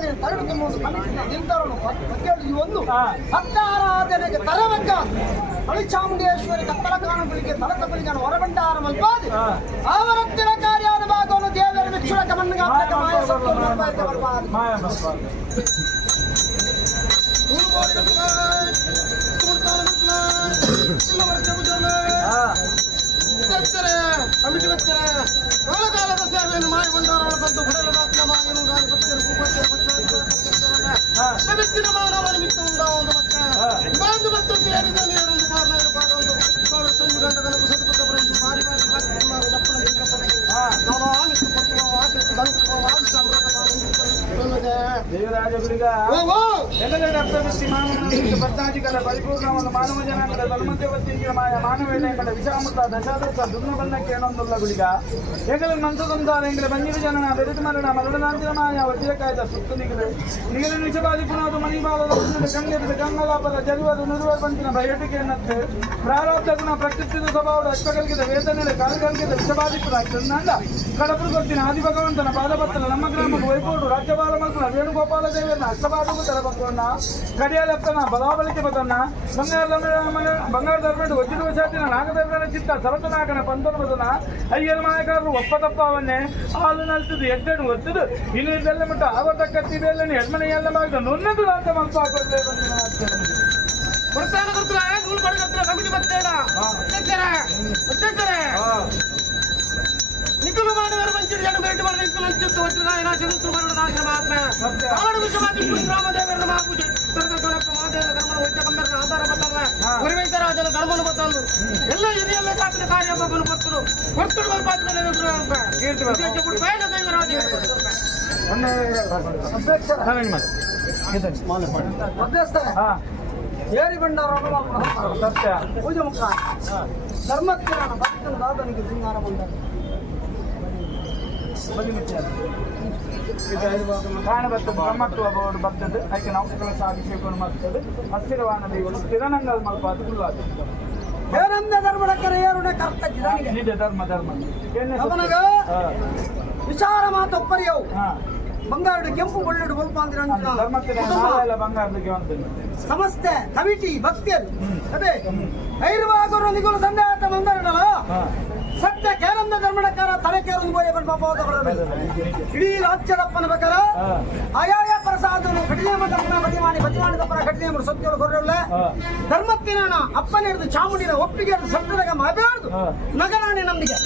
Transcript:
ನೀನು ತರಡು ತುಂಬುವುದು ಕಲಿಸಿದ ನಿಂತರನು ಬಗ್ಗೆ ಒಂದು ಹತ್ತಾರಾಧನೆಗೆ ತರಬೇಕ ಬಳಿ ಚಾಮುಂಡೇಶ್ವರಿ ಕತ್ತಲ ಕಾಣುಗಳಿಗೆ ತಲಕ ಬಳಿಗಾನ ಹೊರಬಂಡಾರ ಮಲ್ಪಾದಿ ಅವರತ್ತಿನ ಕಾರ್ಯಾದ ಭಾಗವನ್ನು ದೇವರ ಮೆಚ್ಚುಳಕ ಮಣ್ಣಿಗಾಪಕ ಮಾಯ ಸತ್ತು ಮಲ್ಪಾಯ್ತ ಬರ್ಬಾದಿ ಕಾಲಕಾಲದ ಸೇವೆಯನ್ನು ಮಾಯ ಬಂಡಾರವನ್ನು ಬಂದು ಹೊಡೆಯಲಾದ ಮಾಯನು ಪವಿತ್ರ ಮಾನವ ನಿಮಿತ್ತ ಉಂಟಾವುದು ಮತ್ತೆ ಬಾಂಧು ಮತ್ತು ಸೇರಿದ ನೀರೊಂದು ಪಾರ್ಲಾಯರು ಪಾರೊಂದು 1000 ಗಂಟೆಗಳನ್ನು ಸತ್ಪುತ್ತವರೊಂದು ಮಾರಿ ಮಾರಿ ಸುಮಾರು ಜಪ್ಪನ ದೇವರಾಜಗುಡಿಗ ಭಕ್ತಾದಿಗಳ ಪರಿಪೂರ್ಣವನ್ನು ಮಾನವ ಜನಾಂಗದ ಧರ್ಮದೇವತೆಗೆ ಮಾನವೇದ ವಿಷಾಮೃತ ದಶಾದಶ ದುರ್ನಬನ್ನಕ್ಕೆ ಏನೊಂದುಲ್ಲ ಗುಡಿಗ ಏಕಲ ಮಂತ್ರದಂತಾರ ಎಂಗಲ ಬಂಜಿರ ಜನನ ಬೆರೆತು ಮರಣ ಮರಡನಾಂತಿನ ಮಾಯ ವಜ್ರಕಾಯದ ಸುತ್ತು ನಿಗಲು ನಿಗಲು ನಿಜವಾದಿ ಪುನಃ ಮಣಿಬಾಲದ ಗಂಗೆದ ಗಂಗಲಾಪದ ಜರುವದು ನುರುವ ಬಂತಿನ ಬಯಟಿಗೆ ಎನ್ನತ್ತೆ ಪ್ರಾರಬ್ಧ ಗುಣ ಪ್ರಕೃತಿದ ಸ್ವಭಾವದ ಅಷ್ಟಗಲಿಗಿದ ವೇದನೆ ಕಾಲಗಲಿಗಿದ ವಿಷವಾದಿ ಪುನಃ ಚಂದಂದ ಕಡಪುರು ಗೊತ್ತಿನ ಆದಿ ಭಗವಂತನ ಪಾದಪತ್ತಲ ನಮ್ಮ ಗ್ರಾಮದ ವೈಕೋಡು ರಾಜ್ಯಪಾಲ ಮಲ್ಪನ ವೇಣುಗೋಪಾಲ ದೇವರನ್ನ ಅಷ್ಟಪಾದವು ತರಬಕ್ಕವನ್ನ ಕಡಿಯಲಪ್ಪನ ಬಲಾಬಲಿಕೆ ಬದನ್ನ ಬಂಗಾರದರ್ಬೇಡು ವಜ್ರದ ಶಾತಿನ ನಾಗದರ್ಬೇಡ ಚಿತ್ತ ಸರತನಾಗನ ಪಂತನ ಬದನ ಅಯ್ಯರ ನಾಯಕರು ಒಪ್ಪತಪ್ಪವನ್ನೇ ಹಾಲು ನಲ್ತದು ಎಡ್ಡೆಡು ಒತ್ತದು ಇನ್ನು ಇದೆಲ್ಲ ಮಟ್ಟ ಆವತ್ತ ಕತ್ತಿದೆಲ್ಲ ಹೆಣ್ಮನೆ ಎಲ್ಲ ಮಾಡಿದ ನೊನ್ನದು ರಾಜ ಮಲ್ಪ ಹಾಕೋದೇ ಕಮಿಟಿ ಬರ್ತೇಡ ನಿಖಲು ಮಾಡಿದವರು ಮಂಚಿನ ಜನ ಭೇಟಿ ಮಾಡಿದ ನಿಖಲು ಅಂಚಿತ್ತು ವಜ್ರನಾಯನ ಚದುರ್ತು ಬರೋಣ ನಾಶನ ಮಹಾತ್ಮ ಕಾಡು ವಿಷವಾದಿ ರಾಮದೇವರನ್ನ ಮಹಾಪೂಜೆ ತರಗಣಪ್ಪ ಮಹಾದೇವ ಧರ್ಮನ ವೈದ್ಯ ಬಂದರನ ಆಧಾರ ಬತ್ತಲ್ಲ ಗುರುವೈದ್ಯರಾಜನ ಧರ್ಮನು ಬತ್ತಂದು ಎಲ್ಲ ಹಿರಿಯಲ್ಲ ಕಾಪಿನ ಕಾರ್ಯ ಒಬ್ಬನು ಬರ್ತರು ಕೊರ್ತರು ಬರ್ಪಾತ್ಮೇಲೆ ಬೇಡ ದೈವರಾಜ ಏರಿ ಬಂಡಾರ ಸತ್ಯ ಪೂಜೆ ಮುಖ ಧರ್ಮಕ್ಕಿರಣ ಭಕ್ತನ ದಾದನಿಗೆ ಸಿಂಗಾರ ಬಂಡಾರ ಕಾರಣ ಬರ್ತದೆ ಬ್ರಹ್ಮತ್ವ ಬರ್ತದೆ ಅದಕ್ಕೆ ನಾವು ಕೆಲಸ ಅಭಿಷೇಕವನ್ನು ಮಾಡ್ತದೆ ಅಸ್ಥಿರವಾದ ದೇವರು ಸ್ಥಿರನಂಗಲ್ ಮಲ್ಪ ತುಳುವಾದ ಬೇರಂದ ಧರ್ಮಡಕ್ಕರ ಏರುಡೆ ಕರ್ತಜ್ಜ ನಿಜ ಧರ್ಮ ಅವನಗ ವಿಚಾರ ಮಾತು ಒಪ್ಪರಿಯವು ಬಂಗಾರದ ಕೆಂಪು ಒಳ್ಳೆಡು ಸ್ವಲ್ಪ ಅಂದ್ರೆ ಸಮಸ್ತೆ ಕಮಿಟಿ ಭಕ್ತಿಯರು ಅದೇ ಐರ್ವಾಗರು ನಿಗುಲು ಸಂದೇಹ ಬಂದರಲ್ಲ ಸತ್ಯ ಕೇರಂದ ಧರ್ಮಡಕಾರ ತಲೆ ಕೇರೊಂದು ಬೋಯ ಇಡೀ ರಾಜ್ಯದಪ್ಪನ ಪ್ರಕಾರ ಆಯಾಯ ಪ್ರಸಾದನು ಕಠಿಣ ಧರ್ಮನ ಬದಿಮಾಡಿದ ಪರ ಕಠಿಣ ಸತ್ಯಗಳು ಕೊರಲ್ಲ ಧರ್ಮಕ್ಕಿನ ಅಪ್ಪನ ಹಿಡಿದು ಚಾಮುಂಡಿನ ಒಪ್ಪಿಗೆ ಸತ್ಯದಾಗ ಮಾತಾಡುದು ನಗರಾಣಿ ನಂಬಿಕೆ